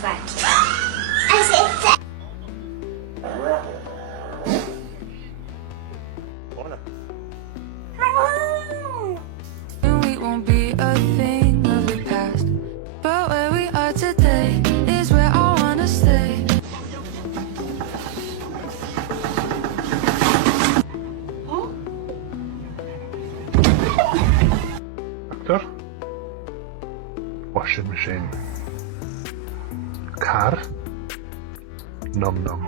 Frankie. I said that. We won't be a thing of the past, but where we are today is where I wanna stay. Actor? Washing machine. Car? Num num.